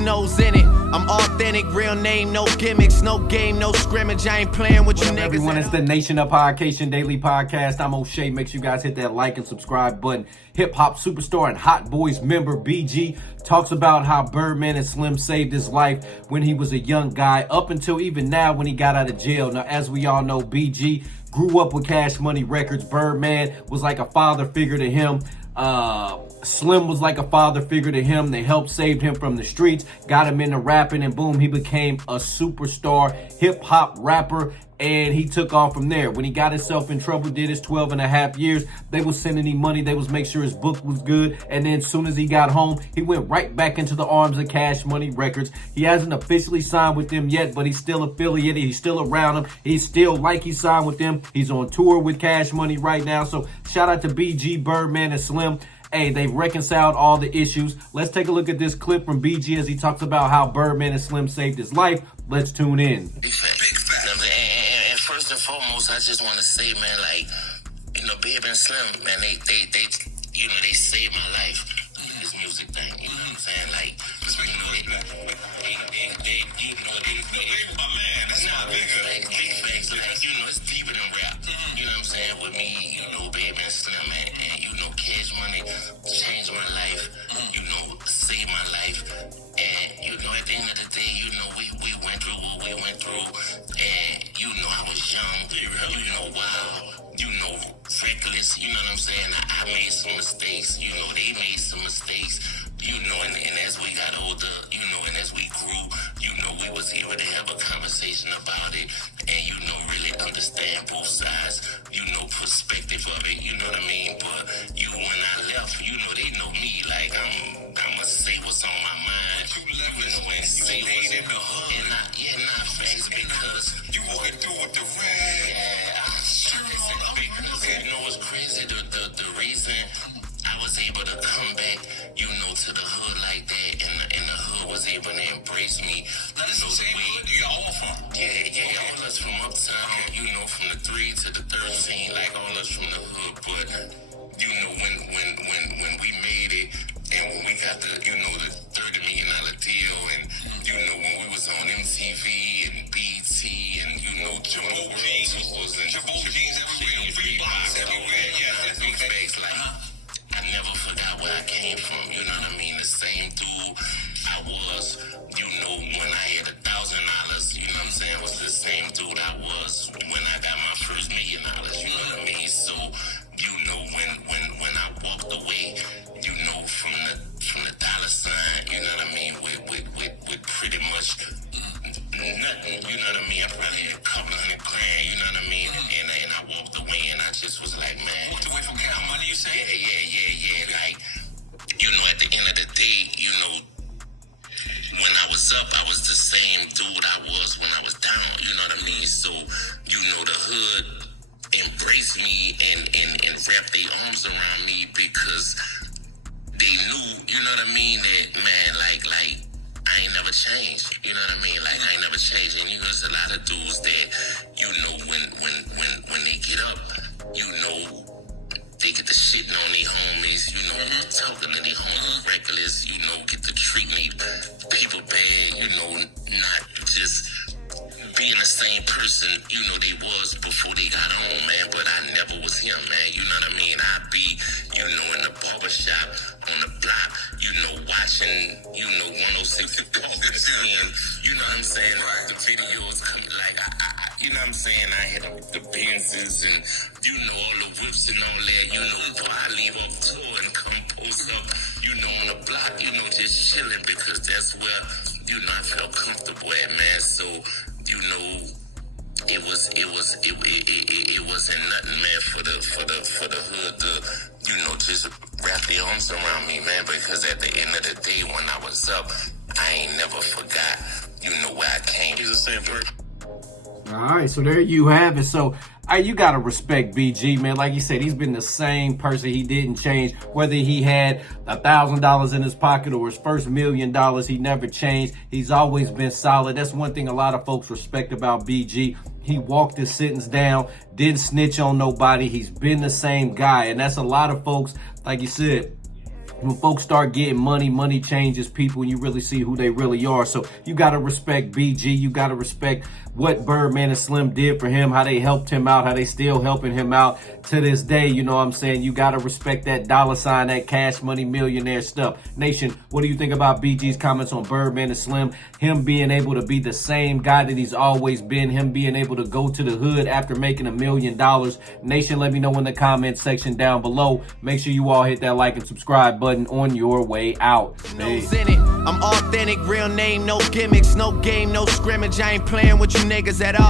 nose in it. I'm authentic, real name, no gimmicks, no game, no scrimmage. I ain't playing with you niggas. Everyone, it's the Nation of Podcation Daily Podcast. I'm O'Shea. Make sure you guys hit that like and subscribe button. Hip hop superstar and Hot Boys member BG talks about how Birdman and Slim saved his life when he was a young guy, up until even now when he got out of jail. Now, as we all know, BG grew up with Cash Money Records. Birdman was like a father figure to him. Slim was like a father figure to him. They helped save him from the streets, got him into rapping, and boom, he became a superstar hip hop rapper. And he took off from there. When he got himself in trouble, did his 12.5 years, they was sending him money. They was make sure his book was good. And then as soon as he got home, he went right back into the arms of Cash Money Records. He hasn't officially signed with them yet, but he's still affiliated. He's still around them. He's still like he signed with them. He's on tour with Cash Money right now. So shout out to BG, Birdman, and Slim. Hey, they've reconciled all the issues. Let's take a look at this clip from BG as he talks about how Birdman and Slim saved his life. Let's tune in. Big fact. And first and foremost, I just want to say, man, like, you know, Birdman and Slim, man, they saved my life. This music thing, you know what I'm saying? Like, it's deeper than rap. You know what I'm saying? With me, you know, Birdman and Slim, and you know, Cash Money changed my life. You know, saved my life. And you know, at the end of the day, you know, we went through what we went through. And you know, I was young, you know, wild, you know, reckless. You know what I'm saying? I made some mistakes. You know, they made some mistakes. You know, and as we got older, you know, and as we grew, you know, we was able to have a conversation about it, and you know, really understand both sides, you know, perspective of it. You know what I mean? But you, when I left, you know, they know me. Like I'ma say what's on my mind. You know, and say what's in the hood. And not facts, because you walking through with the red. Because you know what's crazy? The reason I was able to come back, you know, to the hood like that, and the hood was able to embrace me. That's the same hood you all from? Yeah, all us from uptown, you know, from the 3 to the 13, like all us from the hood. But you know, when we made it, and when we got the, you know, the $30 million deal, and you know, when we was on MTV and BT, and you know, Jumbo Jeans everywhere, yeah, big facts, like, I never forgot where I came from, you know what I mean? The same dude I was, you know, when I had $1,000, you know what I'm saying, was the same dude I was when I got my first $1 million, you know what I mean? So, you know, when I walked away, you know, from the dollar sign, you know what I mean, with pretty much nothing, you know what I mean? I probably had a couple $100,000, you know what I mean? And I walked away, and I just was like, man, walked away from how money you say? Yeah. Like, you know, at the end of the day, you know, when I was up, I was the same dude I was when I was down, you know what I mean? So, you know, the hood embraced me and wrapped their arms around me because they knew, you know what I mean, that, man, like, I ain't never changed, you know what I mean? Like, I ain't never changed. And you know, there's a lot of dudes that, you know, when they get up, you know, they get to shitting on their homies, you know, talking to their homies reckless, you know, get to treating people bad, you know, not just being the same person, you know, they was before they got home, man. But I never was him, man, you know what I mean? I'd be, you know, in the barbershop, on the block, you know, watching, you know, 106 and you know what I'm saying? Right. The videos, like, you know what I'm saying? I had the Benzes and, you know, all the whips and all that, you know, but I leave off tour and come post up, you know, on the block, you know, just chilling, because that's where, you know, I felt comfortable at, man. So, you know, it wasn't nothing, man, for the hood to, you know, just wrap their arms around me, man, because at the end of the day, when I was up, I ain't never forgot, you know, where I came. He's the same person. All right, so there you have it. So you got to respect BG, man. Like you said, he's been the same person. He didn't change. Whether he had $1,000 in his pocket or his first $1 million, he never changed. He's always been solid. That's one thing a lot of folks respect about BG. He walked his sentence down, didn't snitch on nobody. He's been the same guy. And that's a lot of folks, like you said, When folks start getting money, money changes people, and you really see who they really are. So you got to respect BG. You got to respect what Birdman and Slim did for him, how they helped him out, how they still helping him out to this day. You know what I'm saying? You got to respect that dollar sign, that cash money millionaire stuff. Nation, what do you think about BG's comments on Birdman and Slim? Him being able to be the same guy that he's always been, him being able to go to the hood after making $1 million. Nation, let me know in the comment section down below. Make sure you all hit that like and subscribe button on your way out. Nose in it. I'm authentic, real name, no gimmicks, no game, no scrimmage. I ain't playing with you niggas at all.